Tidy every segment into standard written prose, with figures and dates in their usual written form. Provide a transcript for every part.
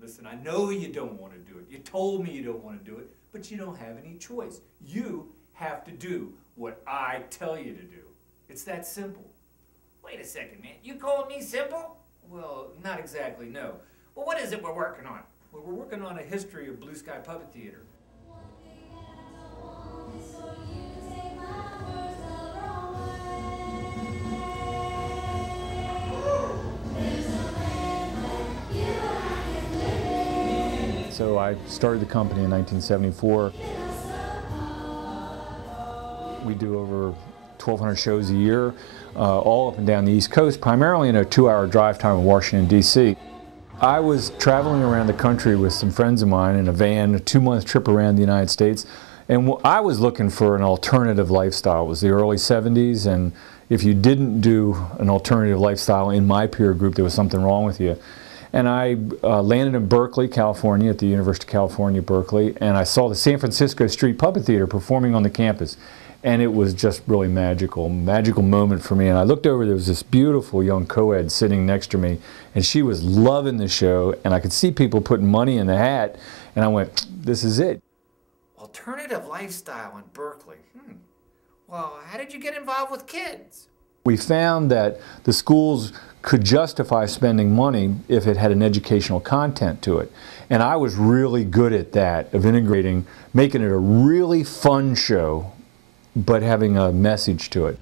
Listen, I know you don't want to do it. You told me you don't want to do it, but you don't have any choice. You have to do what I tell you to do. It's that simple. Wait a second, man. You called me simple? Well, not exactly, no. Well, what is it we're working on? Well, we're working on a history of Blue Sky Puppet Theater. So I started the company in 1974. We do over 1,200 shows a year, all up and down the East Coast, primarily in a 2-hour drive time in Washington, D.C. I was traveling around the country with some friends of mine in a van, a 2-month trip around the United States, and I was looking for an alternative lifestyle. It was the early 70s, and if you didn't do an alternative lifestyle in my peer group, there was something wrong with you. And I landed in Berkeley, California, at the University of California, Berkeley, and I saw the San Francisco Street Puppet Theater performing on the campus. And it was just really magical moment for me. And I looked over, there was this beautiful young co-ed sitting next to me, and she was loving the show, and I could see people putting money in the hat, and I went, this is it. Alternative lifestyle in Berkeley. Well, how did you get involved with kids? We found that the schools could justify spending money if it had an educational content to it. And I was really good at that, of integrating, making it a really fun show, but having a message to it.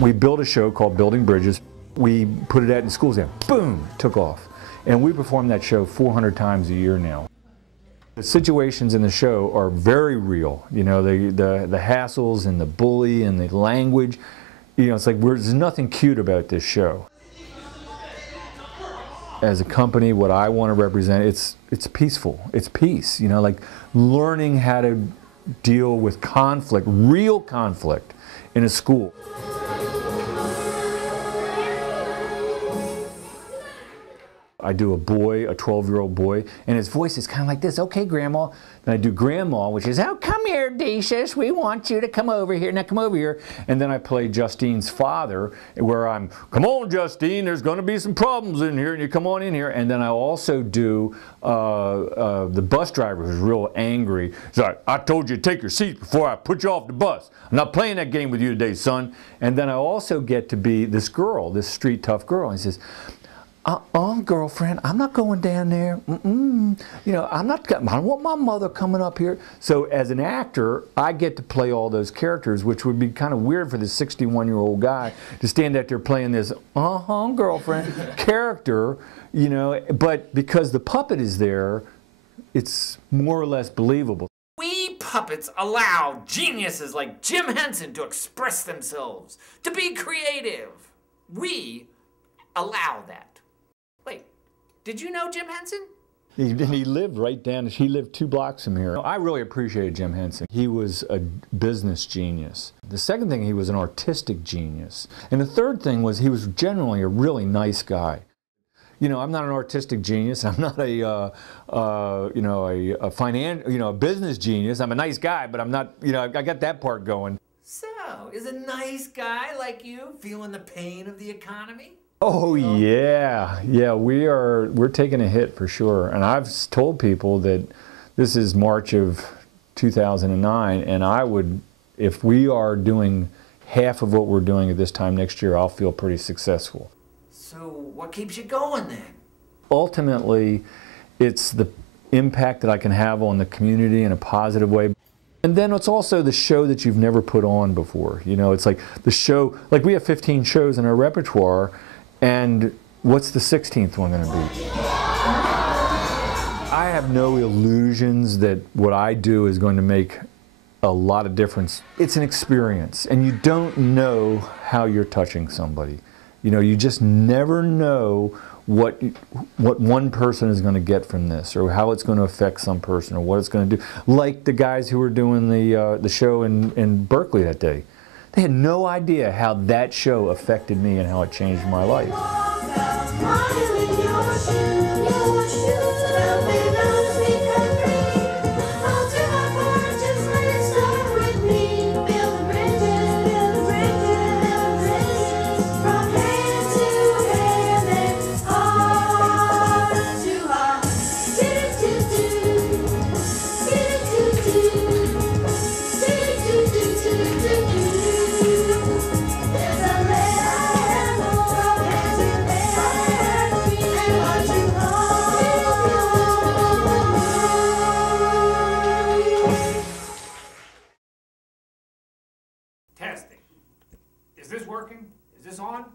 We built a show called Building Bridges. We put it out in schools and boom, took off. And we perform that show 400 times a year now. The situations in the show are very real. You know, the hassles and the bully and the language. You know, it's like there's nothing cute about this show. As a company, what I want to represent, it's peaceful. It's peace. You know, like learning how to deal with conflict, real conflict, in a school. I do a boy, a 12-year-old boy, and his voice is kind of like this. Okay, Grandma. Then I do Grandma, which is, oh, come here, Decius. We want you to come over here. Now come over here. And then I play Justine's father, where I'm, come on, Justine, there's going to be some problems in here, and you come on in here. And then I also do the bus driver, who's real angry. He's like, I told you to take your seat before I put you off the bus. I'm not playing that game with you today, son. And then I also get to be this girl, this street tough girl. And he says, girlfriend, I'm not going down there. You know, I don't want my mother coming up here. So as an actor, I get to play all those characters, which would be kind of weird for this 61-year-old guy to stand out there playing this, girlfriend character, you know, but because the puppet is there, it's more or less believable. We puppets allow geniuses like Jim Henson to express themselves, to be creative. We allow that. Wait, did you know Jim Henson? He lived right down, he lived 2 blocks from here. I really appreciated Jim Henson. He was a business genius. The second thing, he was an artistic genius. And the third thing was he was generally a really nice guy. You know, I'm not an artistic genius. I'm not a business genius. I'm a nice guy, but I'm not, you know, I got that part going. So, is a nice guy like you feeling the pain of the economy? Oh yeah, we're taking a hit for sure. And I've told people that this is March of 2009, and I would, if we are doing half of what we're doing at this time next year, I'll feel pretty successful. So what keeps you going then? Ultimately, it's the impact that I can have on the community in a positive way. And then it's also the show that you've never put on before. You know, it's like the show, like we have 15 shows in our repertoire, and what's the 16th one going to be? I have no illusions that what I do is going to make a lot of difference. It's an experience, and you don't know how you're touching somebody. You know, you just never know what one person is going to get from this, or how it's going to affect some person, or what it's going to do. Like the guys who were doing the show in Berkeley that day. They had no idea how that show affected me and how it changed my life. this working? Is this on?